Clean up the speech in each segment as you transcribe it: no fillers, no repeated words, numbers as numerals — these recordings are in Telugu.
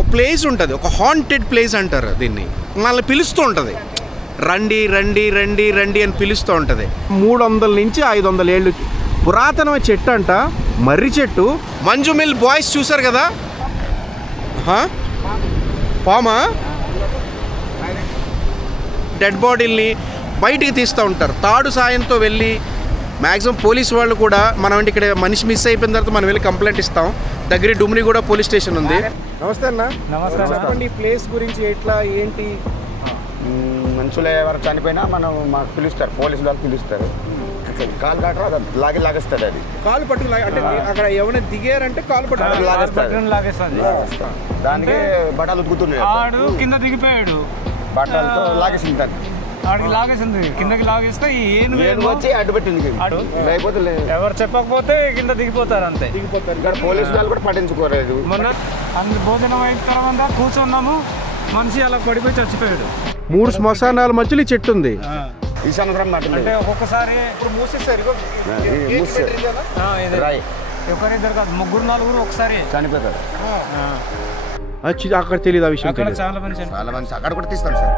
ఒక ప్లేస్ ఉంటుంది, ఒక హాంటెడ్ ప్లేస్ అంటారు దీన్ని. మనల్ని పిలుస్తూ ఉంటుంది, రండి రండి రండి రండి అని పిలుస్తూ ఉంటుంది. 300 నుంచి 500 ఏళ్ళు పురాతనమైన చెట్టు అంట, మర్రి చెట్టు. మంజు మిల్ బాయ్స్ చూసారు కదా, పామా డెడ్ బాడీల్ని బయటికి తీస్తూ ఉంటారు తాడు సాయంతో వెళ్ళి. మ్యాక్సిమం పోలీస్ వాళ్ళు కూడా మనం ఇక్కడ మనిషి మిస్ అయిపోయిన తర్వాత మనం వెళ్ళి కంప్లైంట్ ఇస్తాం. దగ్గర డుమ్రిగూడ పోలీస్ స్టేషన్ ఉంది. నమస్తే అన్న. నమస్తే. చెప్పండి ఈ ప్లేస్ గురించి, ఎట్లా ఏంటి? మనుషులు ఎవరు చనిపోయినా మనం మాకు పిలుస్తారు, పోలీసులు వాళ్ళు పిలుస్తారు. కాలు కాటరా లాగేస్తుంది, అది కాలు పట్టుకు అంటే అక్కడ ఎవరైనా దిగారంటే కాలు పట్టుకు లాగేస్తుంది. దానికి బట్టలు ఉతుకుతున్నాయి, కింద దిగిపోయాడు, బట్టలతో లాగేసింది. దాన్ని ఆడికి లాగేసింది, కిందకి లాగేస్తే ఏను వచ్చి అడ్డుపెట్టింది. లేకపోతే ఎవరు చెప్పకపోతే కింద దిగిపోతారు, అంతే దిగిపోతారు. ఇక్కడ పోలీసు వాళ్ళు కూడా పట్టించుకోలేదు. మొన్న అందులో భోజనం అయిన తర్వాత కూర్చున్నాము, మనిషి అలా పడిపోయి చచ్చిపోయాడు. 3 శ్మశానాల మధ్యలో ఈ చెట్టు ఉంది. ఈ సంవత్సరం అంటే ఒక్కొక్కసారి ఇప్పుడు మూసేసారు, ఒకరిద్దరు కాదు, 3-4 ఒకసారి చనిపోతారు. అక్కడ తెలియదు ఆ విషయం. చాలా మంది అక్కడ కూడా తీస్తాం సార్.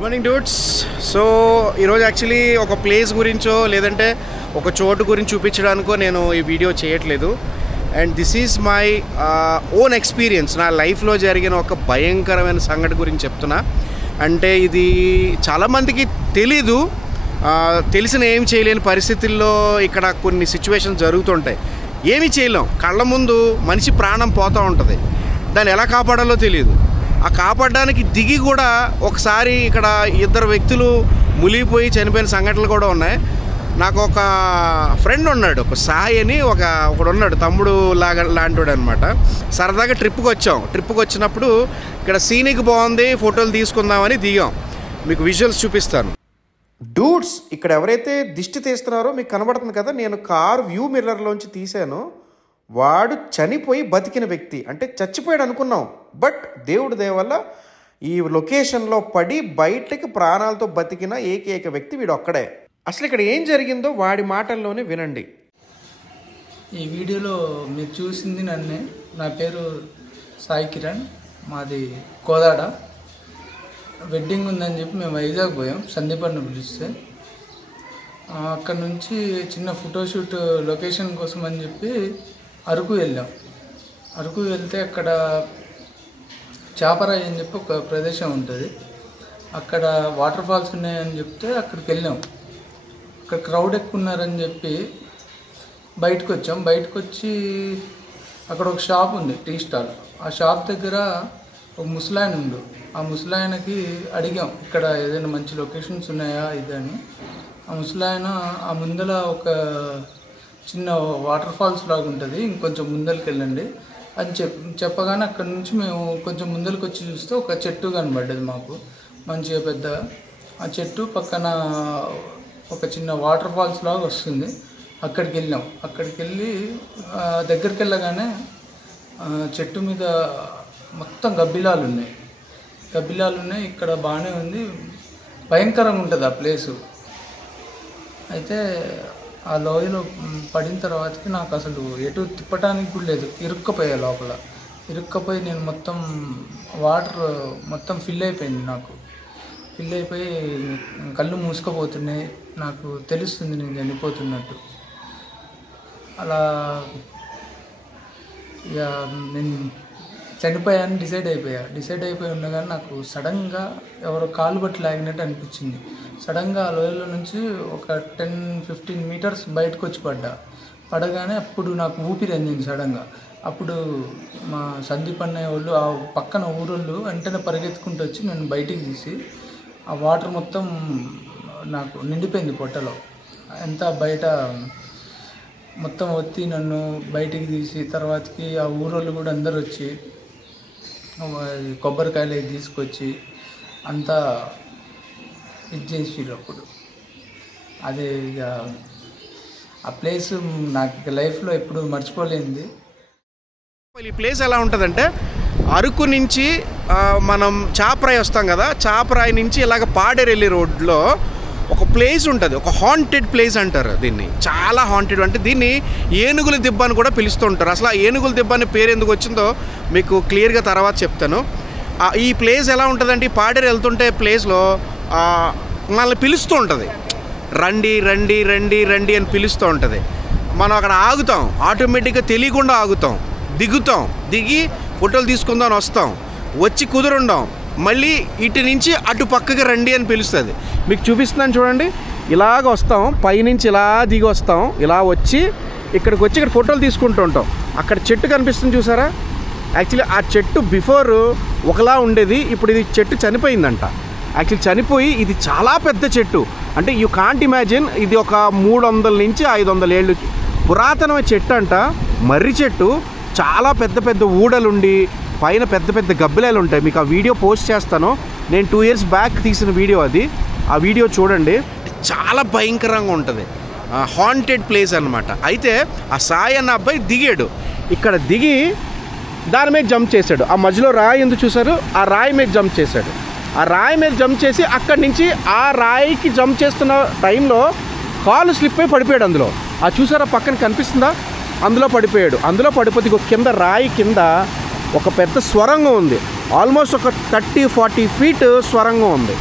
Morning dudes. సో ఈరోజు యాక్చువల్లీ ఒక ప్లేస్ గురించో లేదంటే ఒక చోటు గురించి చూపించడానికో నేను ఈ వీడియో చేయట్లేదు. And this is my own experience. నా లైఫ్లో జరిగిన ఒక భయంకరమైన సంఘటన గురించి చెప్తున్నా. అంటే ఇది చాలామందికి తెలీదు, తెలిసిన ఏం చేయలేని పరిస్థితుల్లో ఇక్కడ కొన్ని సిచ్యువేషన్స్ జరుగుతుంటాయి. ఏమీ చేయలేం, కళ్ళ ముందు మనిషి ప్రాణం పోతూ ఉంటుంది, దాన్ని ఎలా కాపాడాలో తెలియదు. ఆ కాపాడడానికి దిగి కూడా ఒకసారి ఇక్కడ 2 వ్యక్తులు మునిగిపోయి చనిపోయిన సంఘటనలు కూడా ఉన్నాయి. నాకు ఒక ఫ్రెండ్ ఉన్నాడు, ఒక సాయి అని ఒకడు ఉన్నాడు, తమ్ముడు లాంటివాడు అనమాట. సరదాగా ట్రిప్కి వచ్చినప్పుడు ఇక్కడ సీనిక్ బాగుంది, ఫోటోలు తీసుకుందామని దిగాం. మీకు విజువల్స్ చూపిస్తాను. డూడ్స్, ఇక్కడ ఎవరైతే దిష్టి తీస్తున్నారో మీకు కనబడుతుంది కదా, నేను కారు వ్యూ మిర్రర్లోంచి తీశాను. వాడు చనిపోయి బతికిన వ్యక్తి, అంటే చచ్చిపోయాడు అనుకున్నాం, బట్ దేవుడి దయ వల్ల ఈ లొకేషన్లో పడి బయటకి ప్రాణాలతో బతికిన ఏకైక వ్యక్తి వీడు ఒక్కడే. అసలు ఇక్కడ ఏం జరిగిందో వాడి మాటల్లోనే వినండి. ఈ వీడియోలో మీరు చూసింది నన్నే. నా పేరు సాయి కిరణ్, మాది కోదాడ. వెడ్డింగ్ ఉందని చెప్పి మేము వైజాగ్ పోయాం, సందీపర్ని పిలిస్తే. అక్కడ నుంచి చిన్న ఫోటోషూట్ లొకేషన్ కోసం అని చెప్పి అరకు వెళ్ళాం. అరకు వెళ్తే అక్కడ చాపరాయి అని చెప్పి ఒక ప్రదేశం ఉంటుంది, అక్కడ వాటర్ ఫాల్స్ ఉన్నాయని చెప్తే అక్కడికి వెళ్ళాం. అక్కడ క్రౌడ్ ఎక్కువ ఉన్నారని చెప్పి బయటకు వచ్చాం. బయటకు వచ్చి అక్కడ ఒక షాప్ ఉంది, టీ స్టాల్. ఆ షాప్ దగ్గర ఒక ముసలాయన ఉండు. ఆ ముసలాయనకి అడిగాం ఇక్కడ ఏదైనా మంచి లొకేషన్స్ ఉన్నాయా ఇదని. ఆ ముసలాయన ఆ ముందల ఒక చిన్న వాటర్ ఫాల్స్ లాగా ఉంటుంది, ఇంకొంచెం ముందరికి వెళ్ళండి అని చెప్పగానే అక్కడ నుంచి మేము కొంచెం ముందరికి వచ్చి చూస్తే ఒక చెట్టు కనబడ్డది మాకు, మంచిగా పెద్ద. ఆ చెట్టు పక్కన ఒక చిన్న వాటర్ ఫాల్స్ లాగా వస్తుంది. అక్కడికి వెళ్ళాం. అక్కడికి వెళ్ళి దగ్గరికి వెళ్ళగానే చెట్టు మీద మొత్తం గబ్బిలాలు ఉన్నాయి. ఇక్కడ బాగానే ఉంది, భయంకరంగా ఉంటుంది ఆ ప్లేసు. అయితే ఆ లోయలో పడిన తర్వాతకి నాకు అసలు ఎటు తిప్పటానికి కూడా లేదు, ఇరుక్కపోయా లోపల. ఇరుక్కపోయి నేను మొత్తం వాటర్ మొత్తం ఫిల్ అయిపోయింది నాకు. ఫిల్ అయిపోయి కళ్ళు మూసుకుపోతున్నాయి, నాకు తెలుస్తుంది నేను చనిపోతున్నట్టు. అలా ఇక నేను చనిపోయాను డిసైడ్ అయిపోయి ఉండగానే నాకు సడన్గా ఎవరో కాలు బట్టి లాగినట్టు అనిపించింది. సడన్గా ఆ లోయలో నుంచి ఒక 10-15 మీటర్స్ బయటకు వచ్చి పడగానే అప్పుడు నాకు ఊపిరి అందింది సడన్గా. అప్పుడు మా సందీప్ అన్నయ్య వాళ్ళు ఆ పక్కన ఊరోళ్ళు వెంటనే పరిగెత్తుకుంటూ వచ్చి నన్ను బయటికి తీసి ఆ వాటర్ మొత్తం నాకు నిండిపోయింది పొట్టలో. ఎంత బయట మొత్తం ఒత్తి నన్ను బయటికి తీసి తర్వాతకి ఆ ఊరోళ్ళు కూడా అందరు వచ్చి కొబ్బరికాయలు తీసుకొచ్చి అంతా ఇది చేసిర్రు. అప్పుడు అదే ఇక ఆ ప్లేస్ నాకు ఇక లైఫ్లో ఎప్పుడు మర్చిపోలేనిది. ఈ ప్లేస్ ఎలా ఉంటుందంటే అరకు నుంచి మనం చాపరాయి వస్తాం కదా, చాపరాయి నుంచి ఇలాగ పాడేరెల్లి రోడ్లో ఒక ప్లేస్ ఉంటుంది, ఒక హాంటెడ్ ప్లేస్ అంటారు దీన్ని. చాలా హాంటెడ్, అంటే దీన్ని ఏనుగుల దిబ్బ అని కూడా పిలుస్తూ ఉంటారు. అసలు ఆ ఏనుగుల దిబ్బ అనే పేరు ఎందుకు వచ్చిందో మీకు క్లియర్గా తర్వాత చెప్తాను. ఈ ప్లేస్ ఎలా ఉంటుందంటే పాడేరు వెళ్తుంటే ప్లేస్లో మనల్ని పిలుస్తూ ఉంటుంది, రండి రండి రండి రండి అని పిలుస్తూ ఉంటుంది. మనం అక్కడ ఆగుతాం, ఆటోమేటిక్గా తెలియకుండా ఆగుతాం, దిగుతాం, దిగి ఫోటోలు తీసుకుందాం అని వస్తాం, వచ్చి కుదురుండాం, మళ్ళీ ఇటు నుంచి అటు పక్కకి రండి అని పిలుస్తుంది. మీకు చూపిస్తున్నాను చూడండి, ఇలాగ వస్తాం, పైనుంచి ఇలా దిగి వస్తాం, ఇలా వచ్చి ఇక్కడికి వచ్చి ఇక్కడ ఫోటోలు తీసుకుంటూ ఉంటాం. అక్కడ చెట్టు కనిపిస్తుంది చూసారా, యాక్చువల్లీ ఆ చెట్టు బిఫోర్ ఒకలా ఉండేది, ఇప్పుడు ఇది చెట్టు చనిపోయిందంట. యాక్చువల్లీ చనిపోయి ఇది చాలా పెద్ద చెట్టు, అంటే యూ కాంట్ ఇమాజిన్, ఇది ఒక 300 నుంచి 500 ఏళ్ళు పురాతనమైన చెట్టు అంట. మర్రి చెట్టు, చాలా పెద్ద పెద్ద ఊడలుండి పైన పెద్ద పెద్ద గబ్బిలాలు ఉంటాయి. మీకు ఆ వీడియో పోస్ట్ చేస్తాను, నేను 2 years బ్యాక్ తీసిన వీడియో అది. ఆ వీడియో చూడండి, చాలా భయంకరంగా ఉంటుంది, హాంటెడ్ ప్లేస్ అనమాట. అయితే ఆ సాయి అన్న అబ్బాయి దిగాడు, ఇక్కడ దిగి దాని మీద జంప్ చేశాడు. ఆ మధ్యలో రాయి ఎందుకు చూసారు, ఆ రాయి మీద జంప్ చేశాడు. ఆ రాయి మీద జంప్ చేసి అక్కడి నుంచి ఆ రాయికి జంప్ చేస్తున్న టైంలో కాలు స్లిప్ అయి పడిపోయాడు. అందులో ఆ చూసారా పక్కన కనిపిస్తుందా, అందులో పడిపోయాడు. అందులో పడిపోతే కింద రాయి కింద ఒక పెద్ద స్వరంగం ఉంది, ఆల్మోస్ట్ ఒక 30-40 feet స్వరంగం ఉంది.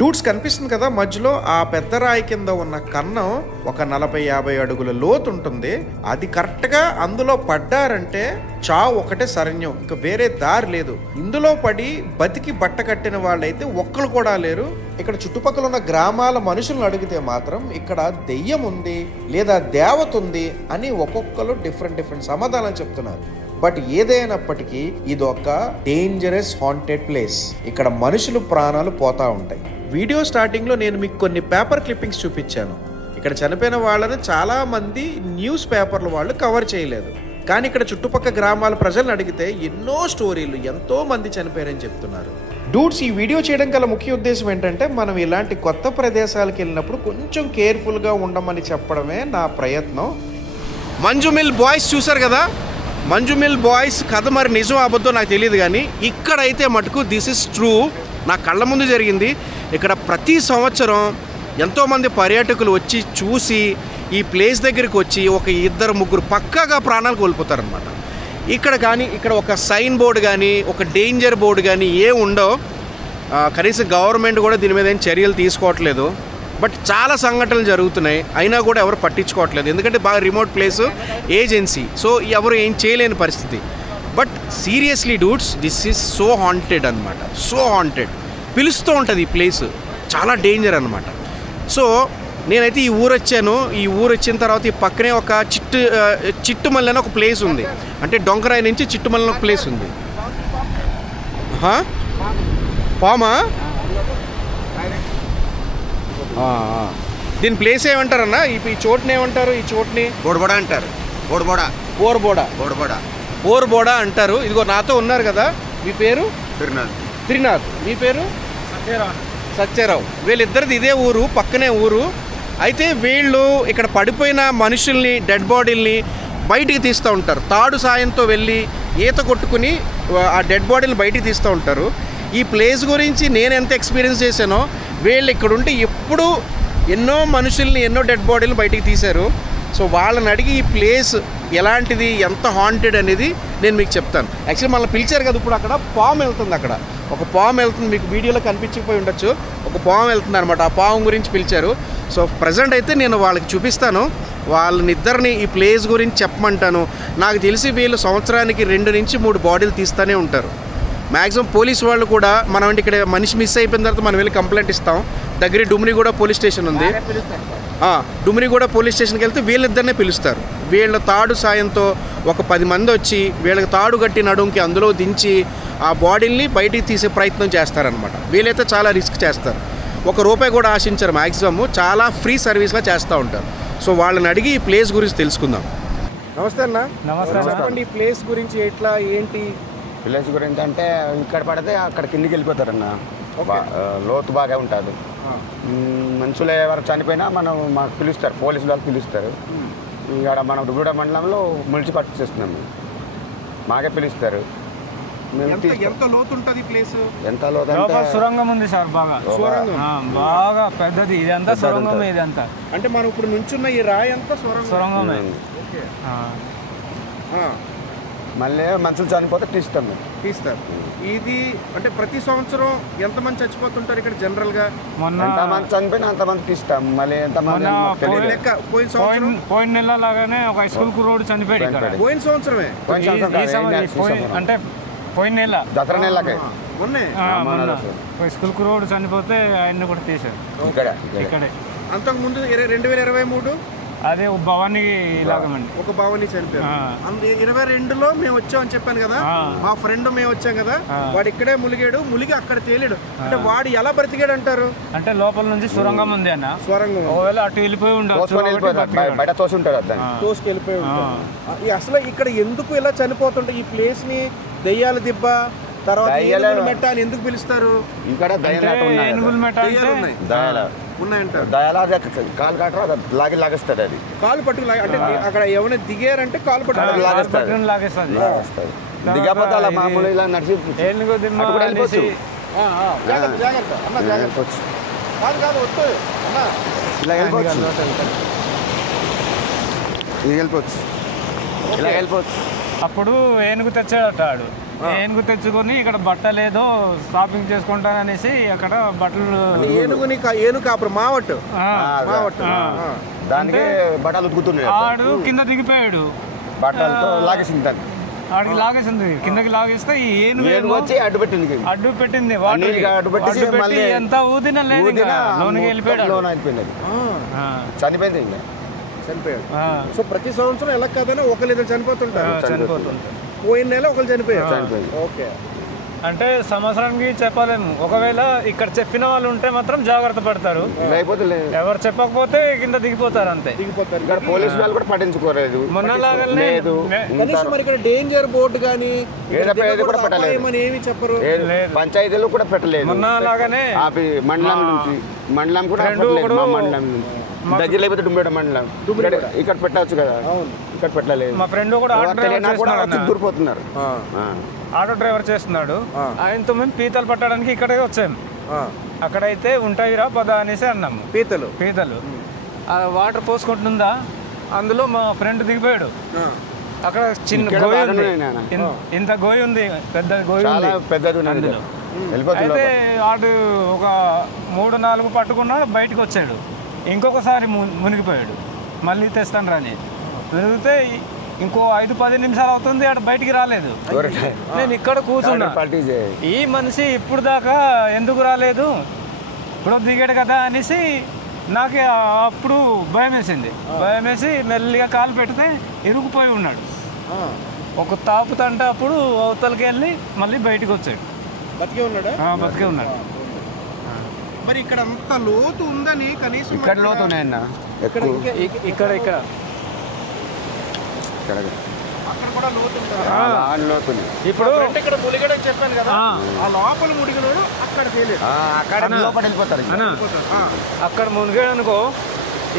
డూట్స్ కనిపిస్తుంది కదా, మధ్యలో ఆ పెద్ద రాయి కింద ఉన్న కన్నం ఒక 40-50 అడుగుల లోతు ఉంటుంది. అది కరెక్ట్గా అందులో పడ్డారంటే చావు ఒకటే శరణ్యం, ఇంకా వేరే దారి లేదు. ఇందులో పడి బతికి బట్ట కట్టిన వాళ్ళైతే ఒక్కరు కూడా లేరు. ఇక్కడ చుట్టుపక్కల ఉన్న గ్రామాల మనుషులను అడిగితే మాత్రం ఇక్కడ దెయ్యం ఉంది లేదా దేవత ఉంది అని ఒక్కొక్కరు డిఫరెంట్ సమాధానాలు చెప్తున్నారు. బట్ ఏదైనప్పటికీ ఇది ఒక డేంజరస్ హాంటెడ్ ప్లేస్, ఇక్కడ మనుషులు ప్రాణాలు పోతా ఉంటాయి. వీడియో స్టార్టింగ్లో నేను మీకు కొన్ని పేపర్ క్లిప్పింగ్స్ చూపించాను. ఇక్కడ చనిపోయిన వాళ్ళని చాలా మంది న్యూస్ పేపర్లు వాళ్ళు కవర్ చేయలేదు, కానీ ఇక్కడ చుట్టుపక్కల గ్రామాల ప్రజలను అడిగితే ఎన్నో స్టోరీలు, ఎంతో మంది చనిపోయారని చెప్తున్నారు. డూడ్స్, ఈ వీడియో చేయడం గల ముఖ్య ఉద్దేశం ఏంటంటే మనం ఇలాంటి కొత్త ప్రదేశాలకు వెళ్ళినప్పుడు కొంచెం కేర్ఫుల్గా ఉండమని చెప్పడమే నా ప్రయత్నం. మంజుమిల్ బాయ్స్ చూసారు కదా, మంజుమిల్ బాయ్స్ కథ మరి నిజం అబద్ధం నాకు తెలియదు, కానీ ఇక్కడైతే మటుకు దిస్ ఇస్ ట్రూ, నా కళ్ళ ముందు జరిగింది. ఇక్కడ ప్రతి సంవత్సరం ఎంతోమంది పర్యాటకులు వచ్చి చూసి ఈ ప్లేస్ దగ్గరికి వచ్చి ఒక 2-3 పక్కాగా ప్రాణాలు కోల్పోతారనమాట. ఇక్కడ కానీ ఇక్కడ ఒక సైన్ బోర్డు కానీ ఒక డేంజర్ బోర్డు కానీ ఉండవు. కనీసం గవర్నమెంట్ కూడా దీని మీద ఏం చర్యలు తీసుకోవట్లేదు. బట్ చాలా సంఘటనలు జరుగుతున్నాయి, అయినా కూడా ఎవరు పట్టించుకోవట్లేదు, ఎందుకంటే బాగా రిమోట్ ప్లేసు, ఏజెన్సీ, సో ఎవరు ఏం చేయలేని పరిస్థితి. But seriously dudes, this is so haunted అనమాట, సో హాంటెడ్, పిలుస్తూ ఉంటుంది ఈ ప్లేస్, చాలా డేంజర్ అనమాట. సో నేనైతే ఈ ఊరు వచ్చాను, ఈ ఊరు వచ్చిన తర్వాత ఈ పక్కనే ఒక చిట్టుమల్లి అని ఒక ప్లేస్ ఉంది, అంటే డొంకరాయి నుంచి చిట్టుమల్లి ఒక ప్లేస్ ఉంది. పామా, దీని ప్లేస్ ఏమంటారన్నా, ఈ చోటుని ఏమంటారు, ఈ చోటుని బోడబోడా అంటారు, ఓర్బోడా అంటారు. ఇదిగో నాతో ఉన్నారు కదా, మీ పేరు త్రినాథ్, మీ పేరు సత్యరావు. వీళ్ళిద్దరిది ఇదే ఊరు, పక్కనే ఊరు. అయితే వీళ్ళు ఇక్కడ పడిపోయిన మనుషుల్ని, డెడ్ బాడీల్ని బయటికి తీస్తూ ఉంటారు, తాడు సాయంతో వెళ్ళి ఈత కొట్టుకుని ఆ డెడ్ బాడీని బయటికి తీస్తూ ఉంటారు. ఈ ప్లేస్ గురించి నేను ఎంత ఎక్స్పీరియన్స్ చేశానో, వీళ్ళు ఇక్కడ ఉంటే ఎప్పుడు ఎన్నో మనుషుల్ని, ఎన్నో డెడ్ బాడీలు బయటికి తీశారు. సో వాళ్ళని అడిగి ఈ ప్లేస్ ఎలాంటిది, ఎంత హాంటెడ్ అనేది నేను మీకు చెప్తాను. యాక్చువల్లీ మనల్ని పిలిచారు కదా, ఇప్పుడు అక్కడ పాము వెళ్తుంది, అక్కడ ఒక పాము వెళ్తుంది, మీకు వీడియోలో కనిపించకపోయి ఉండొచ్చు, ఒక పాము వెళ్తుంది అనమాట. ఆ పాము గురించి పిలిచారు. సో ప్రజెంట్ అయితే నేను వాళ్ళకి చూపిస్తాను, వాళ్ళనిద్దరిని ఈ ప్లేస్ గురించి చెప్పమంటాను. నాకు తెలిసి వీళ్ళు సంవత్సరానికి 2 నుంచి 3 బాడీలు తీస్తూనే ఉంటారు. మ్యాక్సిమం పోలీస్ వాళ్ళు కూడా మనం ఇక్కడ మనిషి మిస్ అయిపోయిన తర్వాత మనం వెళ్ళి కంప్లైంట్ ఇస్తాం. దగ్గర డుమ్రిగూడ పోలీస్ స్టేషన్ ఉంది. డుమ్రిగూడ పోలీస్ స్టేషన్కి వెళ్తే వీళ్ళిద్దరినే పిలుస్తారు. వీళ్ళ తాడు సాయంతో ఒక 10 మంది వచ్చి వీళ్ళకి తాడు కట్టి నడుంకి అందులో దించి ఆ బాడీని బయటికి తీసే ప్రయత్నం చేస్తారనమాట. వీళ్ళైతే చాలా రిస్క్ చేస్తారు, ₹1 కూడా ఆశించారు. మ్యాక్సిమమ్ చాలా ఫ్రీ సర్వీస్గా చేస్తూ ఉంటారు. సో వాళ్ళని అడిగి ఈ ప్లేస్ గురించి తెలుసుకుందాం. నమస్తే అన్న. నమస్తే. చెప్పండి ఈ ప్లేస్ గురించి, ఎట్లా ఏంటి? ప్లేస్ గురించి అంటే ఇక్కడ పడితే అక్కడ కిందికి వెళ్ళిపోతారన్న. లోతు బాగా ఉంటుంది. మనుషులు ఎవరు చనిపోయినా మనం మాకు పిలుస్తారు, పోలీసు వాళ్ళు పిలుస్తారు. ఇక్కడ మనం దుగ్గూడ మండలంలో మున్సిపాలిటీ చేస్తున్నాము, మాకే పిలుస్తారు. ఎంత లోతు ఉంటుంది ప్లేస్? ఎంత లోతు అంటే సొరంగం ఉంది సార్, బాగా బాగా పెద్దది. ఇదంతా సొరంగం. ఇదంతా అంటే మనం ఇప్పుడు నుంచున్న ఈ రాయి అంతా సొరంగమే. మళ్ళీ మనుషులు చనిపోతే తీస్తారు. ఇది అంటే ప్రతి సంవత్సరం ఎంతమంది చచ్చిపోతుంటారు ఇక్కడ జనరల్గా? ఎంతమంది చనిపోయినా అంతమంది తీస్తాం. మళ్ళీ ఎంతమంది పోయిన నెల లాగానే ఒక స్కూల్ కుర్రోడు చనిపోయాడు ఇక్కడ. పోయిన సంవత్సరమే అంటే పోయిన నెల దసరా నెలకే స్కూల్ కుర్రోడు చనిపోతే ఆయన్ని కూడా తీశారు ఇక్కడే. అంతకు ముందు 2023 అదే భవానీ ఇలాగమండి, ఒక భవానీ చనిపోయారు. 22లో మేము వచ్చామని చెప్పాను కదా, మా ఫ్రెండ్ మేము వచ్చాం కదా, వాడు ఇక్కడే ములిగి అక్కడ తేలాడు. అంటే వాడు ఎలా బ్రతికాడు అంటారు? అంటే లోపల నుంచి సొరంగం ఉంది అన్న, సొరంగం ఒకవేళ అటు వెళ్ళిపోయి బయట తోసుకెళ్ళిపోయి ఉంటారు. అసలు ఇక్కడ ఎందుకు ఇలా చనిపోతుంటే ఈ ప్లేస్ ని దెయ్యాల దిబ్బ తర్వాత మెట్ట అని ఎందుకు పిలుస్తారు? ఇక్కడ ఏనుగుల మెట్ట ఉన్నాయంటారు. కాలు కట్టరా లాగి లాగేస్తుంది. అది కాలు పట్టుకు అంటే అక్కడ ఏమైనా దిగారంటే కాలు పట్టు లాగేస్తుంది. దిగపోతే అలా మామూలు ఇలా నడిచి ఇలా వెళ్ళిపోవచ్చు. అప్పుడు ఏనుగు తెచ్చాడట ఆడు. ఏనుగు తెచ్చుకొని ఇక్కడ బట్టలేదో షాపింగ్ చేసుకుంటాననేసి అక్కడ బట్టలు ఏనుగు అప్పుడు మావట్టు దానికి బట్టలు ఉతుకుతున్నాయి. ఆడు కింద దిగిపోయాడు, బట్టలతో లాగేసింది దాన్ని. ఆడికి లాగేసింది, కిందకి లాగేస్తే ఈ ఏనుగు వచ్చి అడ్డు పెట్టింది. ఎంత ఊదినా లేదు, లోనికి వెళ్ళిపోయాడు. చనిపోయింది ఇంకా చనిపోయాడు. సో ప్రతి సంవత్సరం ఎలా కాదని ఒకరు చనిపోతుంటారు. పోయిన నెల ఒకరు చనిపోయారు. ఓకే. అంటే సంవత్సరానికి చెప్పలేము. ఒకవేళ ఇక్కడ చెప్పిన వాళ్ళు ఉంటే మాత్రం జాగ్రత్త పడతారు, ఎవరు చెప్పకపోతే కింద దిగిపోతారు, అంతే. ఇక్కడ పోలీసు వాళ్ళు కూడా పట్టించుకోలేదు. మొన్నలాగానే ఇక్కడ డేంజర్ బోర్డు కానీ కూడా పెట్టలేదు, ఏమి చెప్పరు. పంచాయతీలు కూడా పెట్టలేదు. మొన్నలాగానే మండలం కూడా మండలం నుంచి దగ్గర లేకపోతే డుమ్మేడ మండలం ఇక్కడ పెట్టవచ్చు కదా, ఇక్కడ పెట్టలేదు. మా ఫ్రెండ్ కూడా దూరిపోతున్నారు. ఆటో డ్రైవర్ చేస్తున్నాడు, ఆయనతో మేము పీతలు పట్టడానికి ఇక్కడే వచ్చాము. అక్కడైతే ఉంటాయిరా పదా అనేసి అన్నాము. పీతలు వాటర్ పోసుకుంటుందా, అందులో మా ఫ్రెండ్ దిగిపోయాడు. అక్కడ చిన్న గోయి ఉంది, ఇంత గోయి ఉంది, పెద్ద గోయి ఉంది. అయితే వాడు ఒక 3-4 పట్టుకున్నాడు, బయటకు వచ్చాడు. ఇంకొకసారి మునిగిపోయాడు. మళ్ళీ తెస్తాను రాని వెలిగితే ఇంకో 5-10 నిమిషాలు అవుతుంది, అక్కడ బయటికి రాలేదు. నేను ఇక్కడ కూర్చున్నా, ఈ మనిషి ఇప్పుడు దాకా ఎందుకు రాలేదు, ఇప్పుడు దిగాడు కదా అనేసి నాకు అప్పుడు భయం వేసి మెల్లిగా కాలు పెడితే ఇరుకుపోయి ఉన్నాడు. ఒక తాపుతంటే అప్పుడు అవతలకి వెళ్ళి మళ్ళీ బయటికి వచ్చాడు. బతికే ఉన్నాడు. మరి ఇక్కడ అంత లోతు ఉందని కనీసం ఇక్కడ లోతు ఉన్నాయన్న, ఇక్కడ అక్కడ కూడా లోతు ఉంటుంది. ఇప్పుడు ఇక్కడ ములిగడని చెప్పాను కదా, ఆ లోపల మునిగినాడు, అక్కడ వెళ్ళిపోతారు. అక్కడ మునిగాడు అనుకో,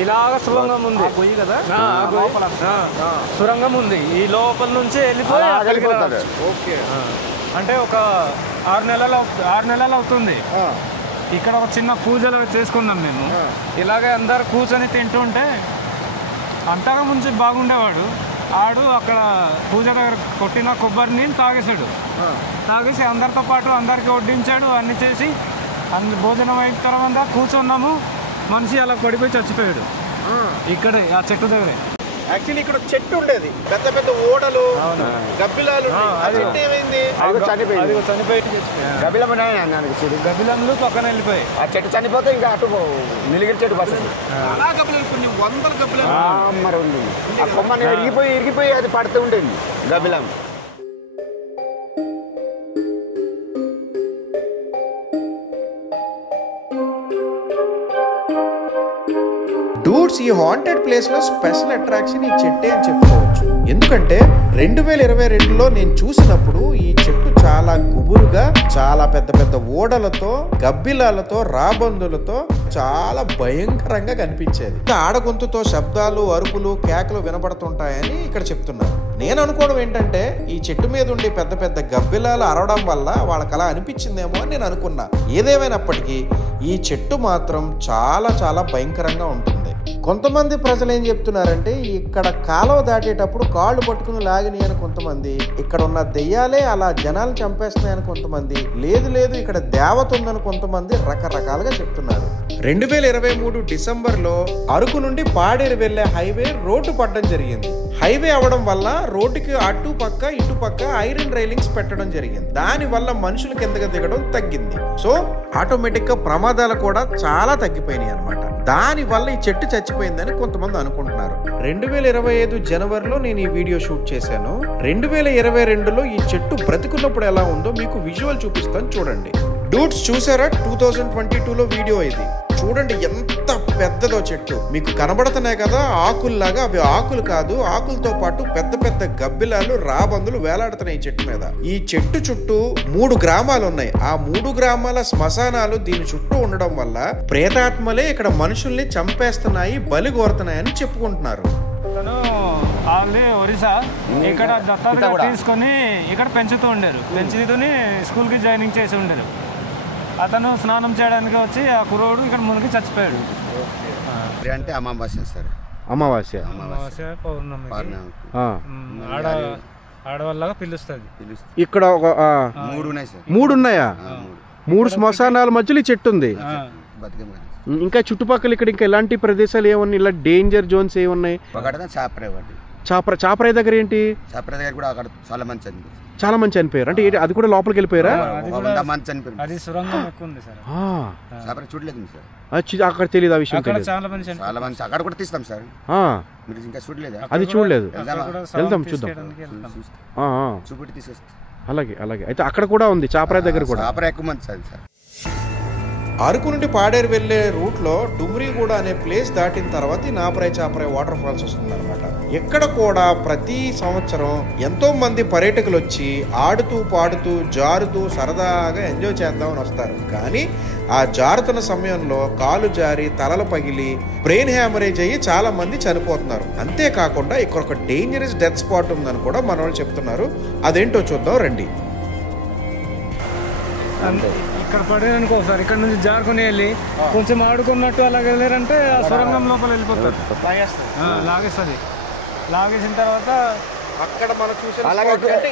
ఇలాగ సురంగం ఉంది కదా, సురంగం ఉంది. ఈ లోపల నుంచి వెళ్ళిపోయి ఓకే. అంటే ఒక 6 నెలలు అవుతుంది. ఇక్కడ ఒక చిన్న పూజలు చేసుకున్నాం మేము. ఇలాగే అందరు కూర్చొని తింటుంటే అంతగా ముందు బాగుండేవాడు. ఆడు అక్కడ పూజ దగ్గర కొట్టిన కొబ్బరి నీళ్ళు తాగేశాడు. తాగేసి అందరితో పాటు అందరికి వడ్డించాడు. అన్ని చేసి భోజనం అయిన తర్వాత కూర్చున్నాము. మనిషి అలా పడిపోయి చచ్చిపోయాడు ఇక్కడే ఆ చెట్టు దగ్గరే. యాక్చువల్లీ ఇక్కడ చెట్టు ఉండేది, పెద్ద పెద్ద ఓడలు గబ్బిలాలు. గబ్బిలంలో పక్కన వెళ్ళిపోయి ఆ చెట్టు చనిపోతే ఇంకా అటు నిలిగిరి చెట్టు బస్సు చాలా గబ్బిలాలు, కొన్ని వందల గబ్బిలాలు మరి ఉంది. ఆ కొమ్మ ఇరిగిపోయి అది పడుతూ ఉండేది గబ్బిలం. డూడ్స్, ఈ హాంటెడ్ ప్లేస్ లో స్పెషల్ అట్రాక్షన్ ఈ చెట్టే అని చెప్పుకోవచ్చు. ఎందుకంటే 2022లో నేను చూసినప్పుడు ఈ చెట్టు చాలా గుబురుగా, చాలా పెద్ద పెద్ద ఓడలతో, గబ్బిలాలతో, రాబందులతో చాలా భయంకరంగా కనిపించేది. ఆడగొంతుతో శబ్దాలు, అరుపులు, కేకలు వినపడుతుంటాయని ఇక్కడ చెప్తున్నారు. నేను అనుకోవడం ఏంటంటే ఈ చెట్టు మీద ఉండి పెద్ద పెద్ద గబ్బిలాలు అరవడం వల్ల వాళ్ళకి అలా అనిపించిందేమో అని నేను అనుకున్నా. ఏదేమైనప్పటికీ ఈ చెట్టు మాత్రం చాలా చాలా భయంకరంగా ఉంటుంది. కొంతమంది ప్రజలు ఏం చెప్తున్నారంటే ఇక్కడ కాలువ దాటేటప్పుడు కాళ్ళు పట్టుకుని లాగినాయని కొంతమంది, ఇక్కడ ఉన్న దెయ్యాలే అలా జనాలు చంపేస్తున్నాయని కొంతమంది, లేదు ఇక్కడ దేవత ఉందని కొంతమంది రకరకాలుగా చెప్తున్నారు. 2023 డిసెంబర్లో అరకు నుండి పాడేరు వెళ్లే హైవే రోడ్డు పడడం జరిగింది. హైవే అవడం వల్ల రోడ్డుకి అటు పక్క ఇటు పక్క ఐరన్ రైలింగ్స్ పెట్టడం జరిగింది. దాని వల్ల మనుషులు కిందకి దిగడం తగ్గింది. సో ఆటోమేటిక్ గా ప్రమాదాలు కూడా చాలా తగ్గిపోయినాయి అన్నమాట. దాని వల్ల ఈ చెట్టు చచ్చిపోయిందని కొంతమంది అనుకుంటున్నారు. 2025 జనవరిలో నేను ఈ వీడియో షూట్ చేశాను. 2022లో ఈ చెట్టు బ్రతికున్నప్పుడు ఎలా ఉందో మీకు విజువల్ చూపిస్తాను, చూడండి. డూడ్స్ చూసారా, 2022లో వీడియో ఇది. చూడండి ఎంత పెద్దదో చెట్టు. మీకు కనబడుతున్నాయి కదా ఆకుల్లాగా, అవి ఆకులు కాదు. ఆకులతో పాటు పెద్ద పెద్ద గబ్బిలాలు, రాబందులు వేలాడుతున్నాయి ఈ చెట్టు మీద. ఈ చెట్టు చుట్టూ 3 గ్రామాలు ఉన్నాయి. ఆ 3 గ్రామాల శ్మశానాలు దీని చుట్టూ ఉండడం వల్ల ప్రేతాత్మలే ఇక్కడ మనుషుల్ని చంపేస్తున్నాయి, బలి కోరుతున్నాయని చెప్పుకుంటున్నారు. ఒరిస్సా ఇక్కడ దత్తాత్రేయ తీసుకొని ఇక్కడ పెంచుతూ ఉండేరు. పెంచుతూనే స్కూల్కి జాయినింగ్ చేసి ఉండేరు. అతను స్నానం చేయడానికి వచ్చి ఆ కుర్రోడు ఇక్కడ మునిగి చచ్చిపోయాడు. అంటే అమావాస్య సార్, అమావాస్య పౌర్ణమి ఆడవాళ్ళగా పిలుస్తుంది. ఇక్కడ ఒక 3 ఉన్నాయి సార్. 3 ఉన్నాయా? 3 శ్మశానాల మధ్యలో ఈ చెట్టు ఉంది. ఇంకా చుట్టుపక్కల ఇక్కడ ఇంకా ఎలాంటి ప్రదేశాలు ఏమన్నా, ఇలా డేంజర్ జోన్స్ ఏమున్నాయి? చాపరాయి దగ్గర ఏంటి? చాపరాయి దగ్గర కూడా అక్కడ చాలా మంది చనిపోయారు. అంటే అది కూడా లోపలికి వెళ్ళిపోయారా? అది సురంగం ఎక్కువ ఉంది సార్. చూడలేదు సార్, అక్కడ తెలియదు ఆ విషయం. చాలా మంది అక్కడ కూడా తీస్తాం సార్. మీరు ఇంకా చూడలేదు? అది చూడలేదు. వెళ్దాం, చూద్దాం, చూపెట్టి తీసేస్తాం. అలాగే అయితే అక్కడ కూడా ఉంది, చాపరాయి దగ్గర కూడా. చాపరాయి ఎక్కువ మంది సార్. అరకు నుండి పాడేరు వెళ్లే రూట్ లో డుమ్రిగూడ అనే ప్లేస్ దాటిన తర్వాత నాపరాయి చాపరాయి వాటర్ ఫాల్స్ వస్తుంది అనమాట. ఎక్కడ కూడా ప్రతి సంవత్సరం ఎంతో మంది పర్యాటకులు వచ్చి ఆడుతూ పాడుతూ జారుతూ సరదాగా ఎంజాయ్ చేద్దామని వస్తారు. కానీ ఆ జారుతున్న సమయంలో కాలు జారి తలలు పగిలి బ్రెయిన్ హ్యామరేజ్ అయ్యి చాలా మంది చనిపోతున్నారు. అంతేకాకుండా ఇక్కడ ఒక డేంజరస్ డెత్ స్పాట్ ఉందని కూడా మన వాళ్ళు చెప్తున్నారు. అదేంటో చూద్దాం రండి. ఇక్కడ పడేదనుకో సార్, ఇక్కడ నుంచి జారుకుని వెళ్ళి కొంచెం ఆడుకున్నట్టు అలా వెళ్ళారంటే ఆ సొరంగం లోపల వెళ్ళిపోతారు. లాగేస్తుంది. లాగేసిన తర్వాత అక్కడ మనం చూసే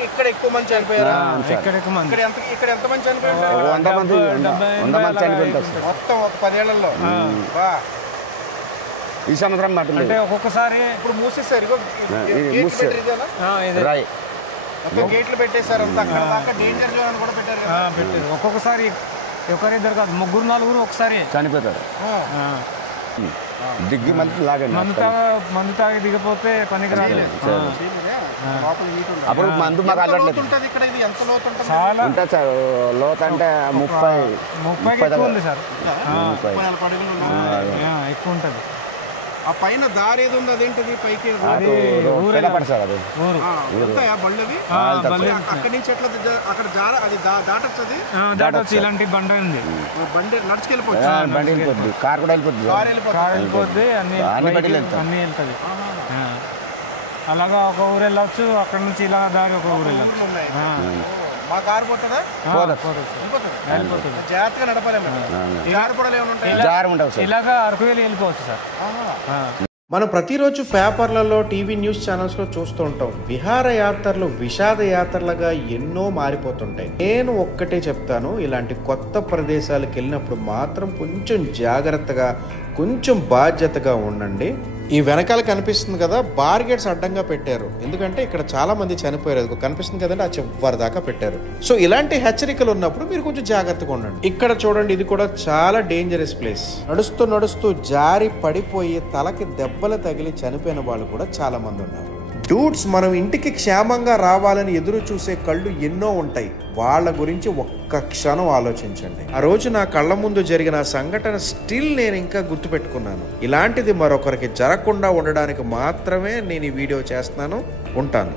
ఇక్కడ ఎక్కువ మంది చనిపోయారు. ఇక్కడ ఎంత మంది చనిపోయారు? 100 మంది మొత్తం ఒక 10 ఏళ్లలో. ఈ సంవత్సరం అంటే ఒక్కొక్కసారి ఇప్పుడు మూసేసారు, గేట్లు పెట్టేశారు. డేంజర్ జోన్ కూడా పెట్టారు. ఒక్కొక్కసారి ఒకరిద్దరు కాదు, 3-4 ఒకసారి చనిపోతారు. దిగ్గి మందు తాగి దిగిపోతే పనికి రాదు. అప్పుడు మందు మాకు అలవాట్లేదు. చాలా ఉంటుంది సార్. లోతు అంటే 30 ఎక్కువ ఉంది సార్. ఎక్కువ ఉంటుంది. ఆ పైన దారి ఏది ఉంది, అదేంటిది పైకి? సార్ అది బళ్ళవి అక్కడి నుంచి ఎట్లా అక్కడ అది దాటొచ్చు. ఇలాంటి బండి ఉంది, బండి నడుచుకెళ్ళిపోవచ్చు. బండి వెళ్ళిపోద్ది, కార్ కూడా వెళ్ళిపోద్ది, అన్ని వెళ్తుంది. అలాగా ఒక ఊరు వెళ్ళొచ్చు. అక్కడ నుంచి ఇలా దారి ఒక ఊరు వెళ్ళొచ్చు. మా కారు పోతుందా? జాగ్రత్తగా నడపాలి. ఇలాగా అరకు వెళ్ళి వెళ్ళిపోవచ్చు సార్. మనం ప్రతిరోజు పేపర్లలో టీవీ న్యూస్ ఛానల్స్లో చూస్తూ ఉంటాం విహారయాత్రలు విషాదయాత్రలుగా ఎన్నో మారిపోతుంటాయి. నేను ఒక్కటే చెప్తాను, ఇలాంటి కొత్త ప్రదేశాలకు వెళ్ళినప్పుడు మాత్రం కొంచెం జాగ్రత్తగా కొంచెం బాధ్యతగా ఉండండి. ఈ వెనకాల కనిపిస్తుంది కదా, బార్గేట్స్ అడ్డంగా పెట్టారు. ఎందుకంటే ఇక్కడ చాలా మంది చనిపోయారు. కనిపిస్తుంది కదండి, ఆ చివరి దాకా పెట్టారు. సో ఇలాంటి హెచ్చరికలు ఉన్నప్పుడు మీరు కొంచెం జాగ్రత్తగా ఉండండి. ఇక్కడ చూడండి, ఇది కూడా చాలా డేంజరస్ ప్లేస్. నడుస్తూ నడుస్తూ జారి పడిపోయి తలకి దెబ్బలు తగిలి చనిపోయిన వాళ్ళు కూడా చాలా మంది ఉన్నారు. డూడ్స్, మనం ఇంటికి క్షేమంగా రావాలని ఎదురు చూసే కళ్ళు ఎన్నో ఉంటాయి. వాళ్ళ గురించి ఒక్క క్షణం ఆలోచించండి. ఆ రోజు నా కళ్ళ ముందు జరిగిన సంఘటన స్టిల్ నేను ఇంకా గుర్తుపెట్టుకున్నాను. ఇలాంటిది మరొకరికి జరగకుండా ఉండడానికి మాత్రమే నేను ఈ వీడియో చేస్తున్నాను. ఉంటాను.